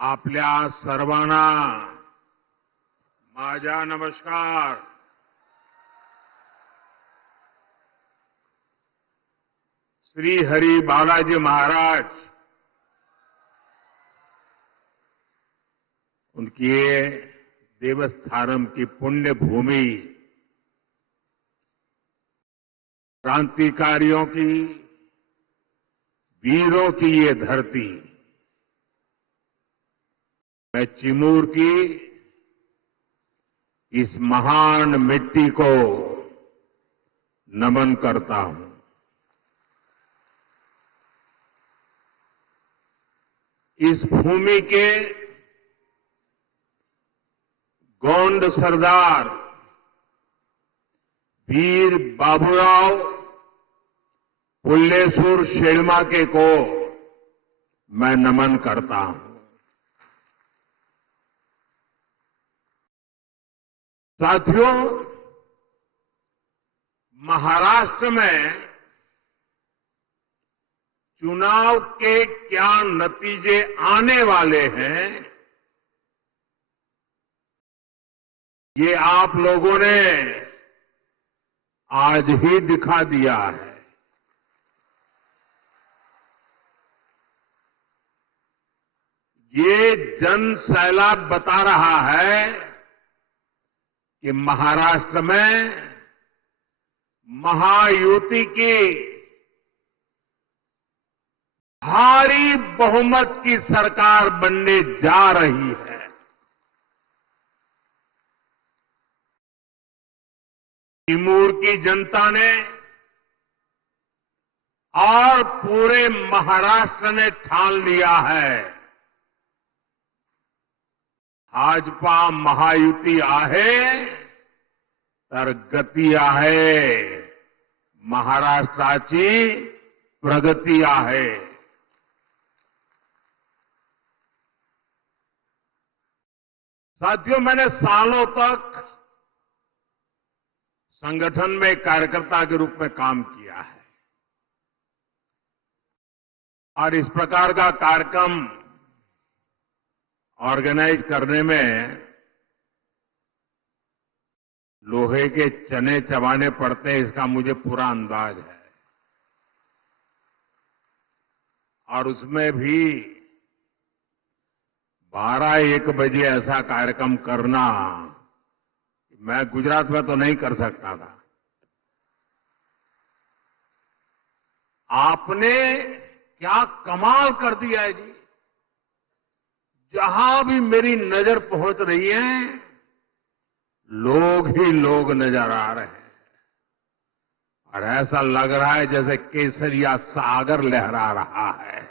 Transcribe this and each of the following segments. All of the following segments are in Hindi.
आपल्या सर्वांना माझा नमस्कार. श्री हरि बालाजी महाराज उनकी ये देवस्थानम की पुण्य भूमि, क्रांतिकारियों की, वीरों की ये धरती, मैं चिमूर की इस महान मिट्टी को नमन करता हूं. इस भूमि के गोंड सरदार वीर बाबूराव पुल्लेसूर शेळमाके को मैं नमन करता हूं. साथियों, महाराष्ट्र में चुनाव के क्या नतीजे आने वाले हैं, ये आप लोगों ने आज ही दिखा दिया है. ये जन सैलाब बता रहा है कि महाराष्ट्र में महायुति की भारी बहुमत की सरकार बनने जा रही है. चिमूर की जनता ने और पूरे महाराष्ट्र ने ठान लिया है, भाजपा महायुती आहे तर गती आहे, महाराष्ट्राची प्रगती आहे. साथियों, मैंने सालों तक संगठन में कार्यकर्ता के रूप में काम किया है और इस प्रकार का कार्यक्रम ऑर्गेनाइज करने में लोहे के चने चबाने पड़ते हैं, इसका मुझे पूरा अंदाज है. और उसमें भी 12-1 बजे ऐसा कार्यक्रम करना, मैं गुजरात में तो नहीं कर सकता था. आपने क्या कमाल कर दिया है जी. जहां भी मेरी नजर पहुंच रही है, लोग ही लोग नजर आ रहे हैं और ऐसा लग रहा है जैसे केसरिया सागर लहरा रहा है.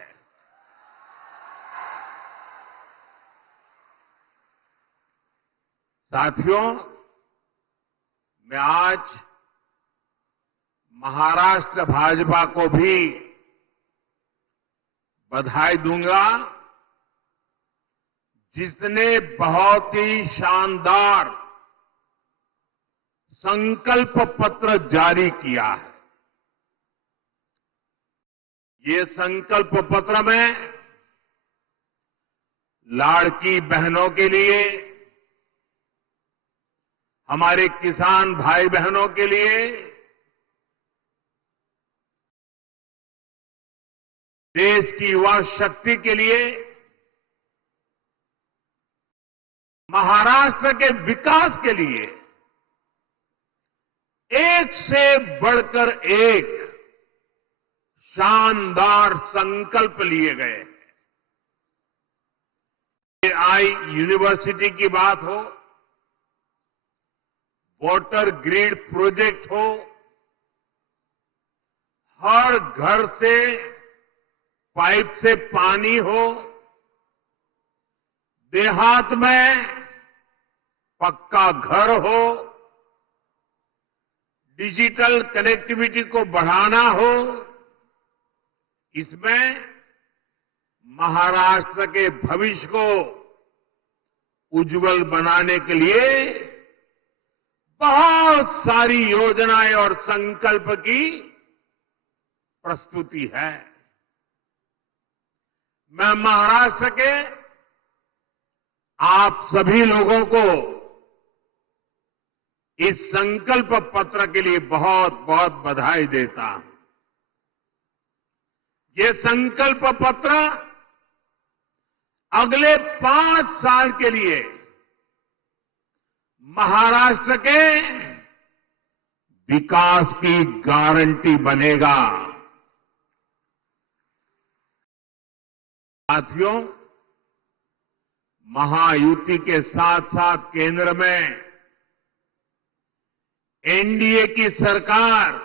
साथियों, मैं आज महाराष्ट्र भाजपा को भी बधाई दूंगा, जिसने बहुत ही शानदार संकल्प पत्र जारी किया है. ये संकल्प पत्र में लाड़की बहनों के लिए, हमारे किसान भाई बहनों के लिए, देश की युवा शक्ति के लिए, महाराष्ट्र के विकास के लिए एक से बढ़कर एक शानदार संकल्प लिए गए हैं. आई यूनिवर्सिटी की बात हो, वाटर ग्रिड प्रोजेक्ट हो, हर घर से पाइप से पानी हो, देहात में पक्का घर हो, डिजिटल कनेक्टिविटी को बढ़ाना हो, इसमें महाराष्ट्र के भविष्य को उज्जवल बनाने के लिए बहुत सारी योजनाएं और संकल्प की प्रस्तुति है. मैं महाराष्ट्र के आप सभी लोगों को इस संकल्प पत्र के लिए बहुत बहुत बधाई देता हूं। ये संकल्प पत्र अगले 5 साल के लिए महाराष्ट्र के विकास की गारंटी बनेगा। साथियों, महायुति के साथ साथ केंद्र में एनडीए की सरकार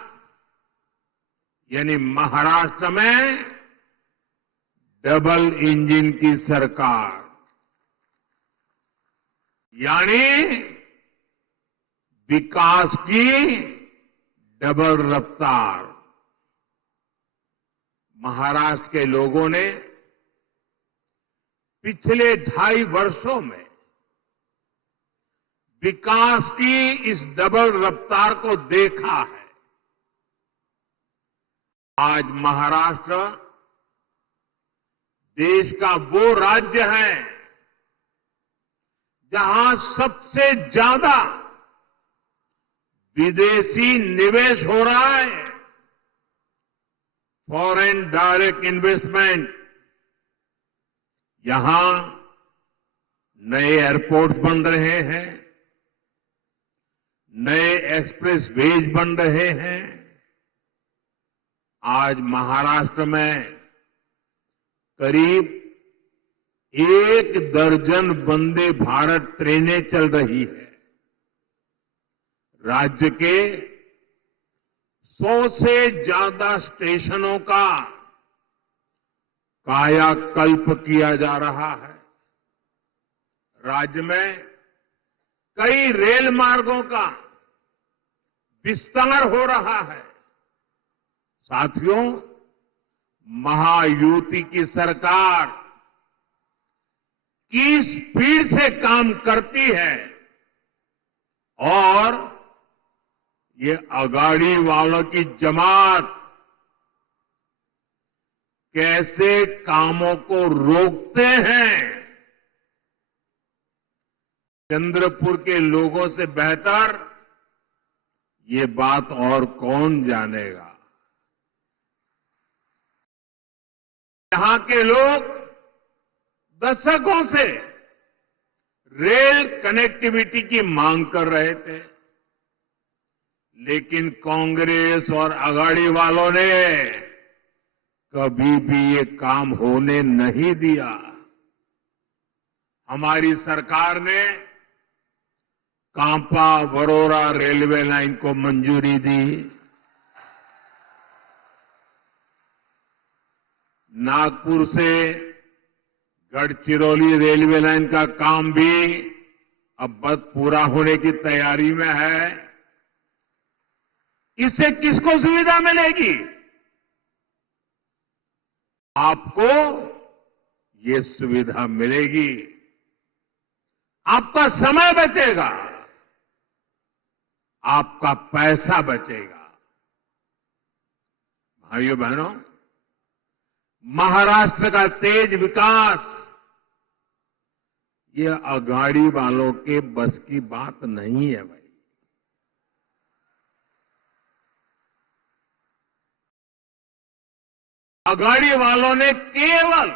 यानी महाराष्ट्र में डबल इंजन की सरकार यानी विकास की डबल रफ्तार। महाराष्ट्र के लोगों ने पिछले 2.5 वर्षों में विकास की इस डबल रफ्तार को देखा है। आज महाराष्ट्र देश का वो राज्य है जहां सबसे ज्यादा विदेशी निवेश हो रहा है। फॉरेन डायरेक्ट इन्वेस्टमेंट, यहां नए एयरपोर्ट बन रहे हैं, नए एक्सप्रेस वेज बन रहे हैं। आज महाराष्ट्र में करीब 1 दर्जन वंदे भारत ट्रेनें चल रही है। राज्य के 100 से ज्यादा स्टेशनों का कायाकल्प किया जा रहा है। राज्य में कई रेल मार्गों का विस्तार हो रहा है। साथियों, महायुति की सरकार किस स्पीड से काम करती है और ये अगाड़ी वालों की जमात कैसे कामों को रोकते हैं, चंद्रपुर के लोगों से बेहतर ये बात और कौन जानेगा। यहां के लोग दशकों से रेल कनेक्टिविटी की मांग कर रहे थे, लेकिन कांग्रेस और अगाड़ी वालों ने कभी भी ये काम होने नहीं दिया। हमारी सरकार ने कांपा वरोरा रेलवे लाइन को मंजूरी दी। नागपुर से गढ़चिरौली रेलवे लाइन का काम भी अब बस पूरा होने की तैयारी में है। इससे किसको सुविधा मिलेगी? आपको ये सुविधा मिलेगी, आपका समय बचेगा, आपका पैसा बचेगा। भाइयों बहनों, महाराष्ट्र का तेज विकास ये अगाड़ी वालों के बस की बात नहीं है भाई। अगाड़ी वालों ने केवल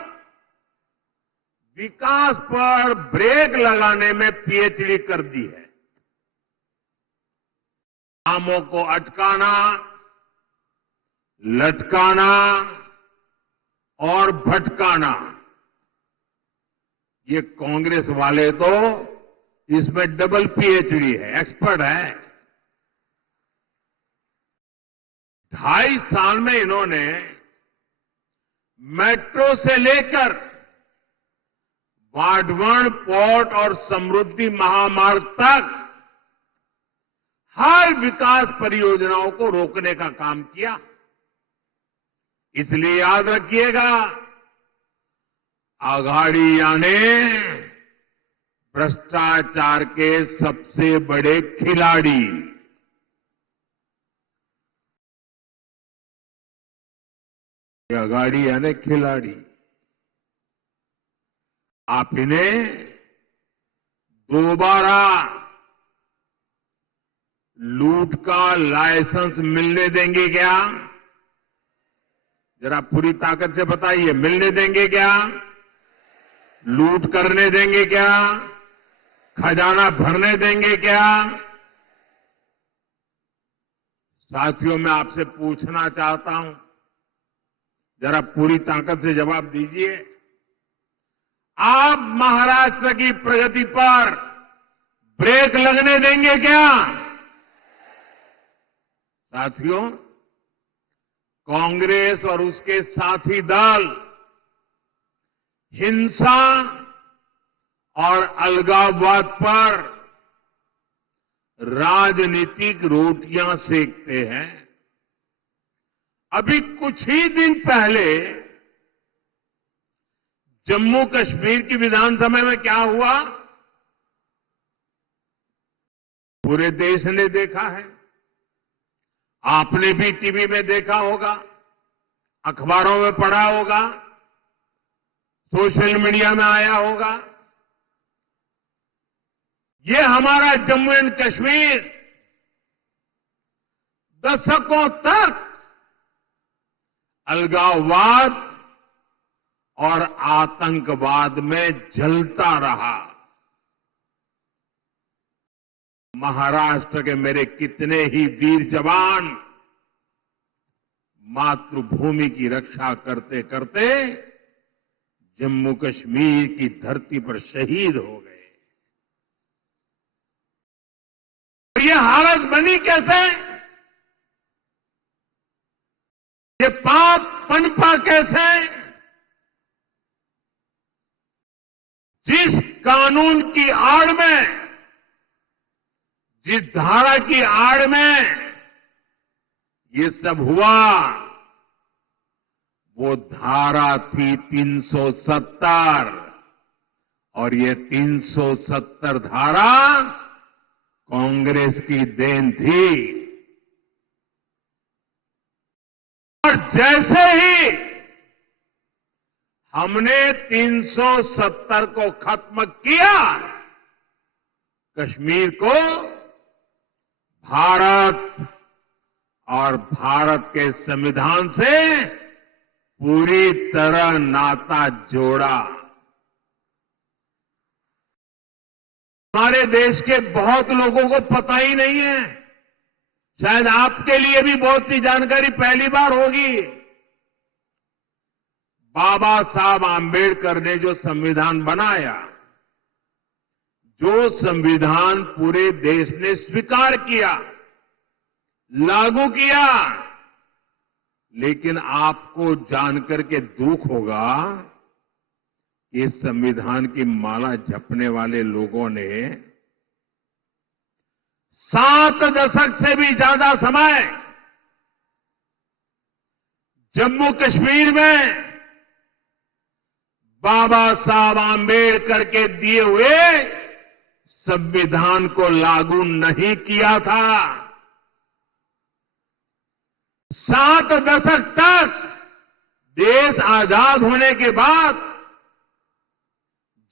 विकास पर ब्रेक लगाने में पीएचडी कर दी है। कामों को अटकाना, लटकाना और भटकाना, ये कांग्रेस वाले तो इसमें डबल पीएचडी है, एक्सपर्ट है। 2.5 साल में इन्होंने मेट्रो से लेकर वाढवण पोर्ट और समृद्धि महामार्ग तक हर विकास परियोजनाओं को रोकने का काम किया। इसलिए याद रखिएगा, अघाड़िया ने भ्रष्टाचार के सबसे बड़े खिलाड़ी, अघाड़िया ने खिलाड़ी, आप इन्हें दोबारा लूट का लाइसेंस मिलने देंगे क्या? जरा पूरी ताकत से बताइए, मिलने देंगे क्या? लूट करने देंगे क्या? खजाना भरने देंगे क्या? साथियों, मैं आपसे पूछना चाहता हूं, जरा पूरी ताकत से जवाब दीजिए। आप महाराष्ट्र की प्रगति पर ब्रेक लगने देंगे क्या? साथियों, कांग्रेस और उसके साथी दल हिंसा और अलगाववाद पर राजनीतिक रोटियां सेकते हैं। अभी कुछ ही दिन पहले जम्मू कश्मीर की विधानसभा में क्या हुआ, पूरे देश ने देखा है। आपने भी टीवी में देखा होगा, अखबारों में पढ़ा होगा, सोशल मीडिया में आया होगा। ये हमारा जम्मू एंड कश्मीर दशकों तक अलगाववाद और आतंकवाद में जलता रहा। महाराष्ट्र के मेरे कितने ही वीर जवान मातृभूमि की रक्षा करते करते जम्मू कश्मीर की धरती पर शहीद हो गए। ये हालत बनी कैसे? ये पाप पनपा कैसे? जिस कानून की आड़ में, जिस धारा की आड़ में ये सब हुआ, वो धारा थी 370 और ये 370 धारा कांग्रेस की देन थी। और जैसे ही हमने 370 को खत्म किया, कश्मीर को भारत और भारत के संविधान से पूरी तरह नाता जोड़ा। हमारे देश के बहुत लोगों को पता ही नहीं है, शायद आपके लिए भी बहुत सी जानकारी पहली बार होगी। बाबा साहब आंबेडकर ने जो संविधान बनाया, जो संविधान पूरे देश ने स्वीकार किया, लागू किया, लेकिन आपको जानकर के दुख होगा, इस संविधान की माला जपने वाले लोगों ने 7 दशक से भी ज्यादा समय जम्मू कश्मीर में बाबा साहब आंबेडकर के दिए हुए संविधान को लागू नहीं किया था। 7 दशक तक देश आजाद होने के बाद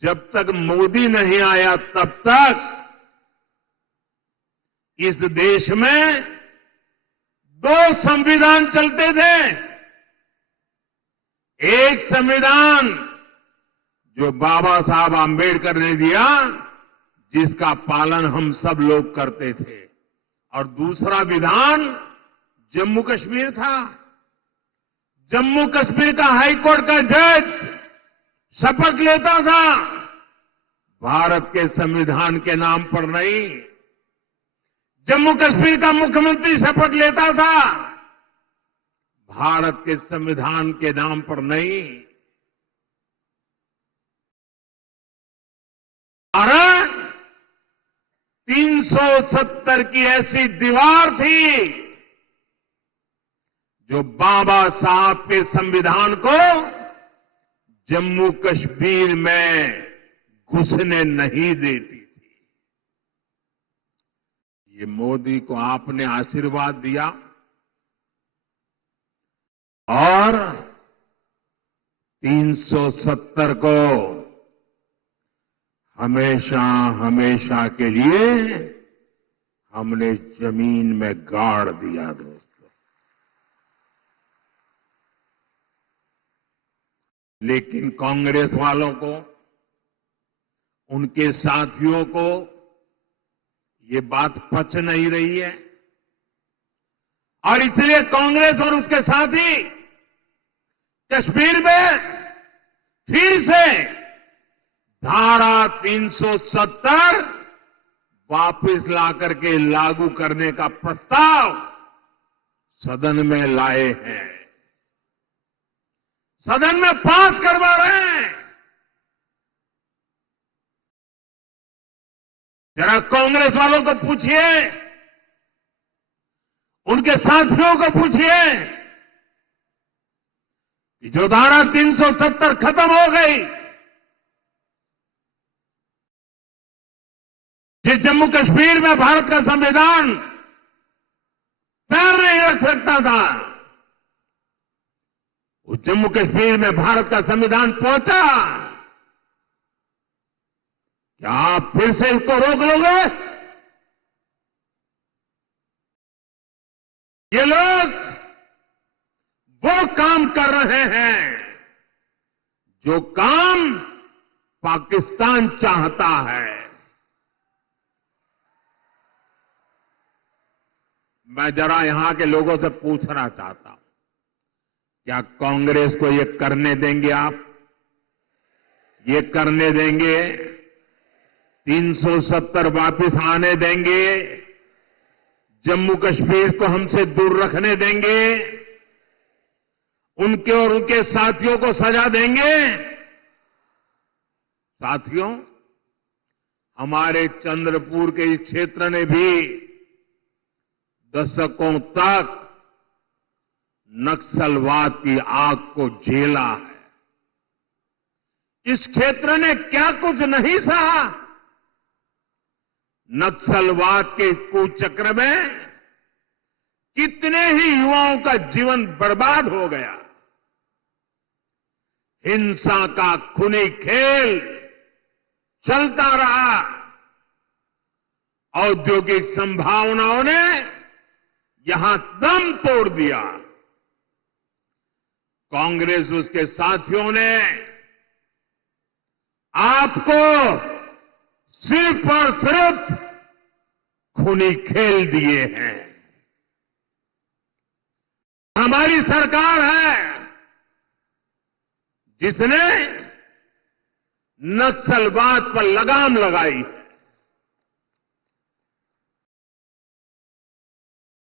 जब तक मोदी नहीं आया, तब तक इस देश में 2 संविधान चलते थे। एक संविधान जो बाबा साहब आंबेडकर ने दिया, जिसका पालन हम सब लोग करते थे, और दूसरा विधान जम्मू कश्मीर था। जम्मू कश्मीर का हाईकोर्ट का जज शपथ लेता था, भारत के संविधान के नाम पर नहीं। जम्मू कश्मीर का मुख्यमंत्री शपथ लेता था, भारत के संविधान के नाम पर नहीं। कारण 370 की ऐसी दीवार थी जो बाबा साहब के संविधान को जम्मू कश्मीर में घुसने नहीं देती थी। ये मोदी को आपने आशीर्वाद दिया और 370 को हमेशा हमेशा के लिए हमने जमीन में गाड़ दिया दोस्तों। लेकिन कांग्रेस वालों को, उनके साथियों को ये बात पच नहीं रही है और इसलिए कांग्रेस और उसके साथी कश्मीर में फिर से धारा 370 वापस लाकर के लागू करने का प्रस्ताव सदन में लाए हैं, सदन में पास करवा रहे हैं। जरा कांग्रेस वालों को पूछिए, उनके साथियों को पूछिए कि जो धारा 370 खत्म हो गई, जिस जम्मू कश्मीर में भारत का संविधान पैर नहीं रख सकता था, उस जम्मू कश्मीर में भारत का संविधान पहुंचा। क्या आप फिर से इसको रोक लोगे? ये लोग वो काम कर रहे हैं जो काम पाकिस्तान चाहता है। मैं जरा यहां के लोगों से पूछना चाहता हूं, क्या कांग्रेस को ये करने देंगे आप? ये करने देंगे? 370 वापस आने देंगे? जम्मू कश्मीर को हमसे दूर रखने देंगे? उनके और उनके साथियों को सजा देंगे? साथियों, हमारे चंद्रपुर के इस क्षेत्र ने भी दशकों तक नक्सलवाद की आग को झेला है। इस क्षेत्र ने क्या कुछ नहीं सहा। नक्सलवाद के कुचक्र में कितने ही युवाओं का जीवन बर्बाद हो गया। हिंसा का खूनी खेल चलता रहा। औद्योगिक संभावनाओं ने यहां दम तोड़ दिया। कांग्रेस उसके साथियों ने आपको सिर्फ और सिर्फ खूनी खेल दिए हैं। हमारी सरकार है जिसने नक्सलवाद पर लगाम लगाई है।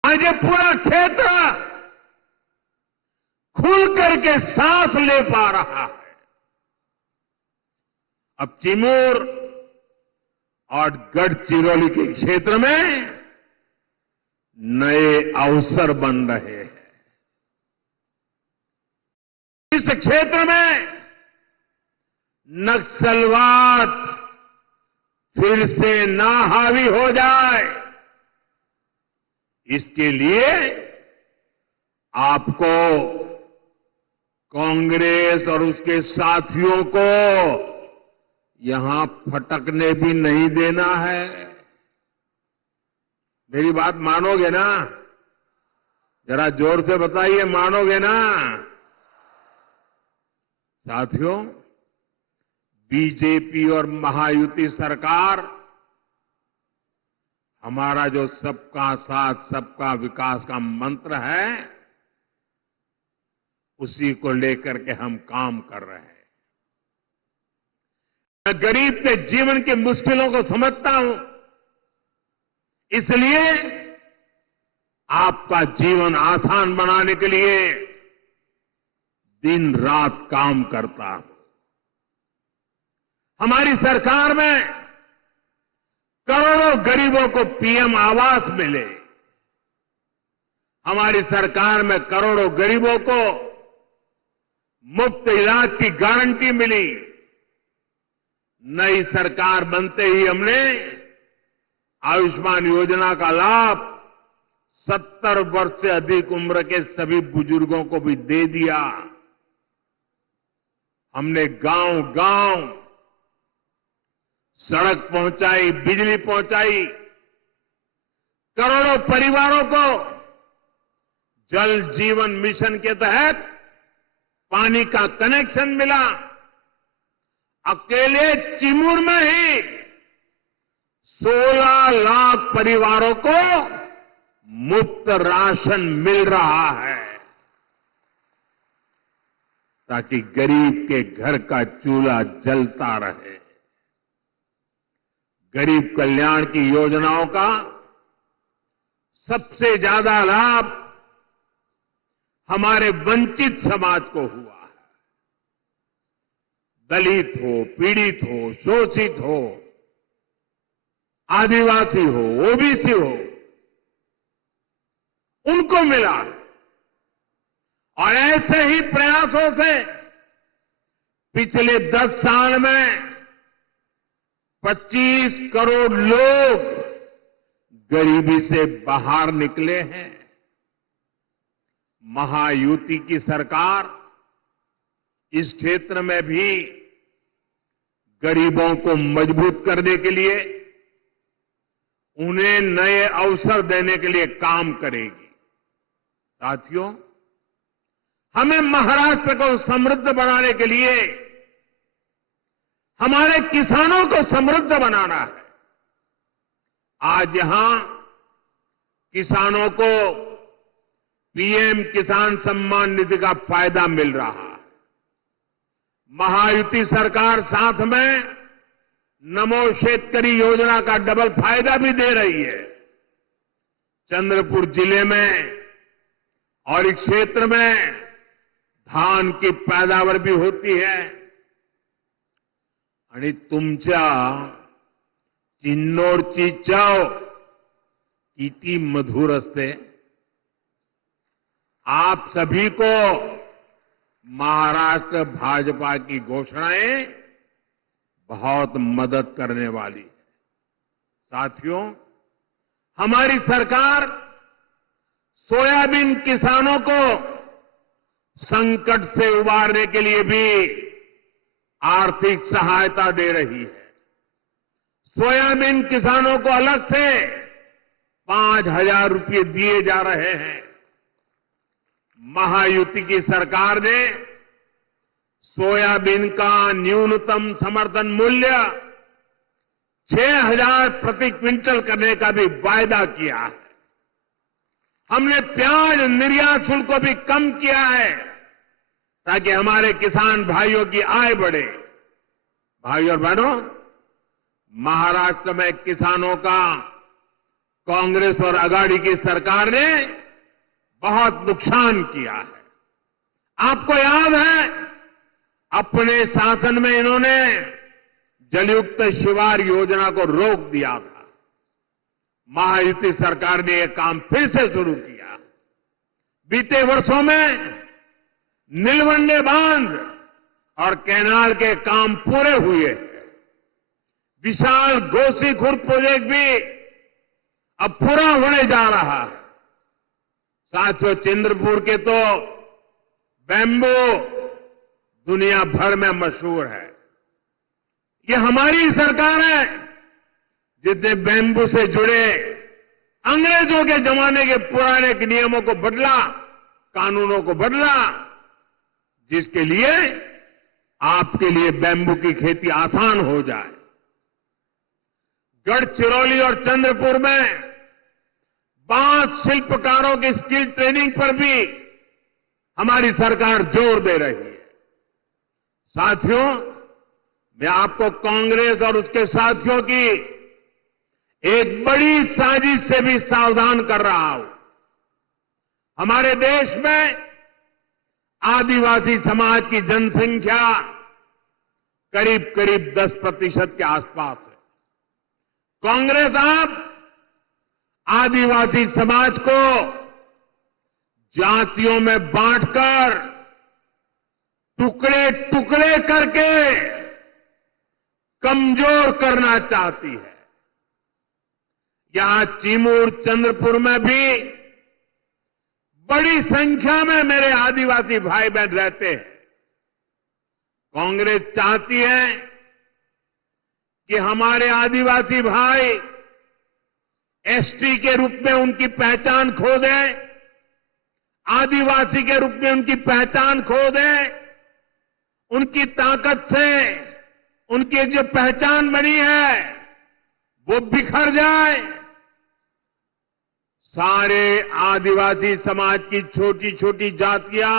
आज ये पूरा क्षेत्र खुल करके सांस ले पा रहा है। अब चिमूर और गढ़चिरौली के क्षेत्र में नए अवसर बन रहे हैं। इस क्षेत्र में नक्सलवाद फिर से ना हावी हो जाए, इसके लिए आपको कांग्रेस और उसके साथियों को यहां फटकने भी नहीं देना है। मेरी बात मानोगे ना? जरा जोर से बताइए, मानोगे ना? साथियों, बीजेपी और महायुति सरकार हमारा जो सबका साथ सबका विकास का मंत्र है, उसी को लेकर के हम काम कर रहे हैं। मैं गरीब के जीवन की मुश्किलों को समझता हूं, इसलिए आपका जीवन आसान बनाने के लिए दिन रात काम करता हूं। हमारी सरकार में करोड़ों गरीबों को पीएम आवास मिले। हमारी सरकार में करोड़ों गरीबों को मुफ्त इलाज की गारंटी मिली। नई सरकार बनते ही हमने आयुष्मान योजना का लाभ 70 वर्ष से अधिक उम्र के सभी बुजुर्गों को भी दे दिया। हमने गांव-गांव सड़क पहुंचाई, बिजली पहुंचाई, करोड़ों परिवारों को जल जीवन मिशन के तहत पानी का कनेक्शन मिला। अकेले चिमूर में ही 16 लाख परिवारों को मुफ्त राशन मिल रहा है, ताकि गरीब के घर का चूल्हा जलता रहे। गरीब कल्याण की योजनाओं का सबसे ज्यादा लाभ हमारे वंचित समाज को हुआ है। दलित हो, पीड़ित हो, शोषित हो, आदिवासी हो, ओबीसी हो, उनको मिला। और ऐसे ही प्रयासों से पिछले 10 साल में 25 करोड़ लोग गरीबी से बाहर निकले हैं। महायुति की सरकार इस क्षेत्र में भी गरीबों को मजबूत करने के लिए, उन्हें नए अवसर देने के लिए काम करेगी। साथियों, हमें महाराष्ट्र को समृद्ध बनाने के लिए हमारे किसानों को समृद्ध बनाना है। आज यहां किसानों को पीएम किसान सम्मान निधि का फायदा मिल रहा है। महायुति सरकार साथ में नमो शेतकरी योजना का डबल फायदा भी दे रही है। चंद्रपुर जिले में और इस क्षेत्र में धान की पैदावार भी होती है। आणि तुमच्या किन्नौरची चव किती मधुर असते। आप सभी को महाराष्ट्र भाजपा की घोषणाएं बहुत मदद करने वाली है। साथियों, हमारी सरकार सोयाबीन किसानों को संकट से उबारने के लिए भी आर्थिक सहायता दे रही है। सोयाबीन किसानों को अलग से 5,000 रुपये दिए जा रहे हैं। महायुति की सरकार ने सोयाबीन का न्यूनतम समर्थन मूल्य 6,000 प्रति क्विंटल करने का भी वायदा किया है। हमने प्याज निर्यात शुल्क को भी कम किया है, ताकि हमारे किसान भाइयों की आय बढ़े। भाइयों और बहनों, महाराष्ट्र में किसानों का कांग्रेस और अघाड़ी की सरकार ने बहुत नुकसान किया है। आपको याद है, अपने शासन में इन्होंने जलयुक्त शिवार योजना को रोक दिया था। महायुति सरकार ने यह काम फिर से शुरू किया। बीते वर्षों में नीलवंडे बांध और कैनाल के काम पूरे हुए। विशाल गोसी खुर्द प्रोजेक्ट भी अब पूरा होने जा रहा है। साथियों, चंद्रपुर के तो बैम्बू दुनिया भर में मशहूर है। ये हमारी सरकार है जिसने बैम्बू से जुड़े अंग्रेजों के जमाने के पुराने नियमों को बदला, कानूनों को बदला, जिसके लिए आपके लिए बैम्बू की खेती आसान हो जाए। गढ़चिरौली और चंद्रपुर में बांस शिल्पकारों की स्किल ट्रेनिंग पर भी हमारी सरकार जोर दे रही है। साथियों, मैं आपको कांग्रेस और उसके साथियों की एक बड़ी साजिश से भी सावधान कर रहा हूं। हमारे देश में आदिवासी समाज की जनसंख्या करीब करीब 10% के आसपास है। कांग्रेस आप आदिवासी समाज को जातियों में बांटकर, टुकड़े टुकड़े करके कमजोर करना चाहती है। यहां चिमूर, चंद्रपुर में भी बड़ी संख्या में मेरे आदिवासी भाई बहन रहते हैं। कांग्रेस चाहती है कि हमारे आदिवासी भाई एसटी के रूप में उनकी पहचान खो दें, आदिवासी के रूप में उनकी पहचान खो दें, उनकी ताकत से उनकी एक जो पहचान बनी है वो बिखर जाए। सारे आदिवासी समाज की छोटी छोटी जातियां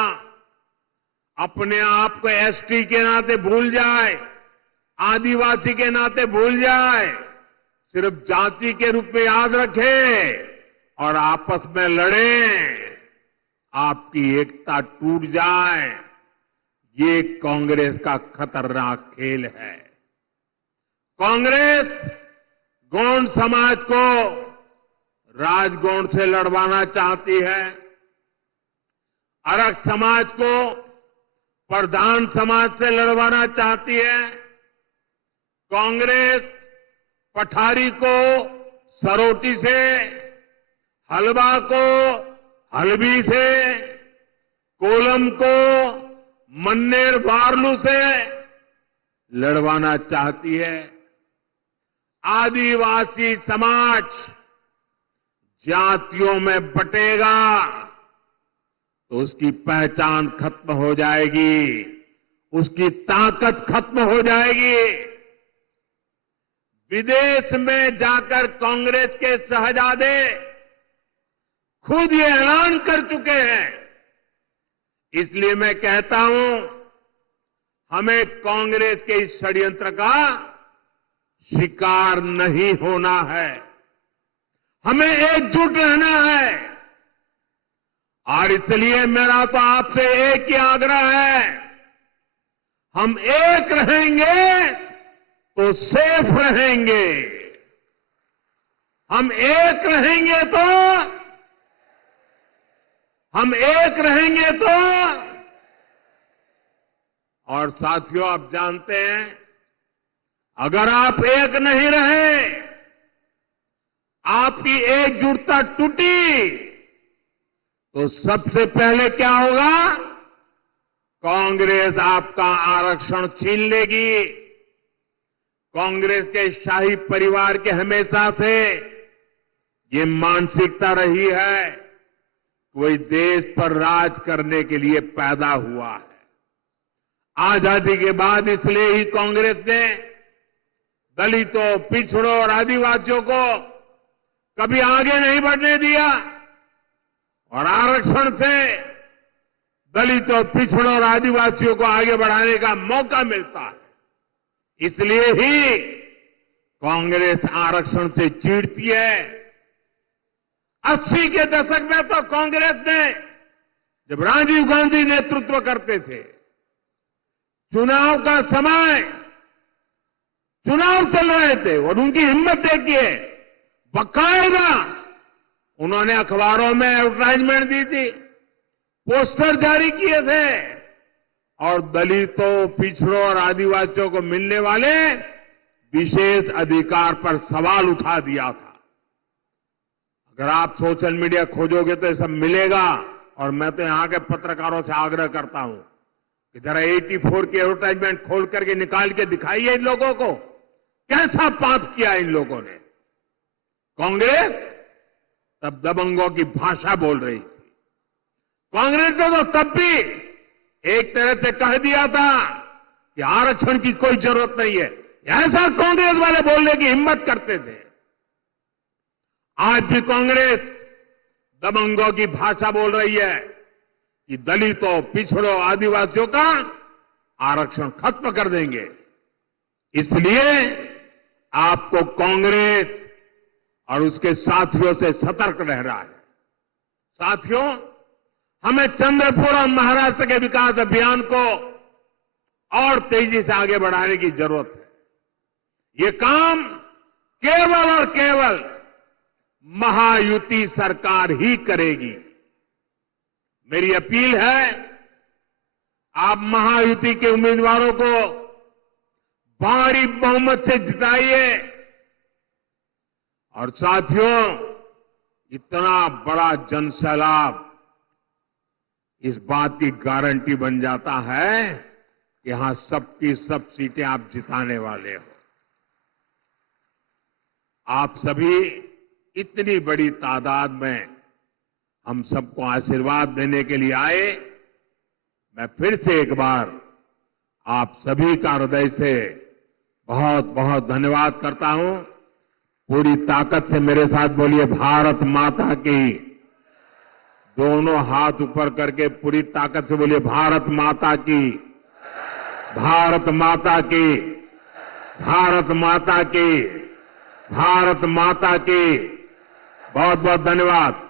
अपने आप को एसटी के नाते भूल जाए, आदिवासी के नाते भूल जाए, सिर्फ जाति के रूप में याद रखें और आपस में लड़ें, आपकी एकता टूट जाए। ये कांग्रेस का खतरनाक खेल है। कांग्रेस गौंड समाज को राजगौंड से लड़वाना चाहती है, अरग समाज को प्रधान समाज से लड़वाना चाहती है, कांग्रेस पठारी को सरोटी से, हलवा को हलबी से, कोलम को मन्नेर वार्लू से लड़वाना चाहती है। आदिवासी समाज जातियों में बटेगा तो उसकी पहचान खत्म हो जाएगी, उसकी ताकत खत्म हो जाएगी। विदेश में जाकर कांग्रेस के शहजादे खुद ये ऐलान कर चुके हैं। इसलिए मैं कहता हूं, हमें कांग्रेस के इस षड्यंत्र का शिकार नहीं होना है, हमें एकजुट रहना है। और इसलिए मेरा तो आपसे एक ही आग्रह है, हम एक रहेंगे तो सेफ रहेंगे, हम एक रहेंगे तो और साथियों, आप जानते हैं, अगर आप एक नहीं रहे, आपकी एकजुटता टूटी, तो सबसे पहले क्या होगा? कांग्रेस आपका आरक्षण छीन लेगी। कांग्रेस के शाही परिवार के हमेशा से ये मानसिकता रही है, कोई देश पर राज करने के लिए पैदा हुआ है। आजादी के बाद इसलिए ही कांग्रेस ने दलितों, पिछड़ों और आदिवासियों को कभी आगे नहीं बढ़ने दिया और आरक्षण से दलितों, पिछड़ों और आदिवासियों को आगे बढ़ाने का मौका मिलता है। इसलिए ही कांग्रेस आरक्षण से चिढ़ती है। 80 के दशक में तो कांग्रेस ने, जब राजीव गांधी नेतृत्व करते थे, चुनाव का समय, चुनाव चल रहे थे और उनकी हिम्मत देखिए, बाकायदा उन्होंने अखबारों में एडवर्टाइजमेंट दी थी, पोस्टर जारी किए थे और दलितों, पिछड़ों और आदिवासियों को मिलने वाले विशेष अधिकार पर सवाल उठा दिया था। अगर आप सोशल मीडिया खोजोगे तो ये सब मिलेगा। और मैं तो यहां के पत्रकारों से आग्रह करता हूं कि जरा 84 की एडवर्टाइजमेंट खोल करके निकाल के दिखाइए इन लोगों को, कैसा पाप किया इन लोगों ने। कांग्रेस तब दबंगों की भाषा बोल रही थी। कांग्रेस ने तो तब भी एक तरह से कह दिया था कि आरक्षण की कोई जरूरत नहीं है, ऐसा कांग्रेस वाले बोलने की हिम्मत करते थे। आज भी कांग्रेस दबंगों की भाषा बोल रही है कि दलितों, पिछड़ों, आदिवासियों का आरक्षण खत्म कर देंगे। इसलिए आपको कांग्रेस और उसके साथियों से सतर्क रहना है। साथियों, हमें चंद्रपुर और महाराष्ट्र के विकास अभियान को और तेजी से आगे बढ़ाने की जरूरत है। ये काम केवल और केवल महायुति सरकार ही करेगी। मेरी अपील है, आप महायुति के उम्मीदवारों को भारी बहुमत से जिताइए। और साथियों, इतना बड़ा जनसैलाब इस बात की गारंटी बन जाता है कि यहां सबकी सब सीटें आप जिताने वाले हो। आप सभी इतनी बड़ी तादाद में हम सबको आशीर्वाद देने के लिए आए। मैं फिर से एक बार आप सभी का हृदय से बहुत बहुत धन्यवाद करता हूं। पूरी ताकत से मेरे साथ बोलिए, भारत माता की। दोनों हाथ ऊपर करके पूरी ताकत से बोलिए, भारत माता की, भारत माता की, भारत माता की, भारत माता की। बहुत बहुत धन्यवाद।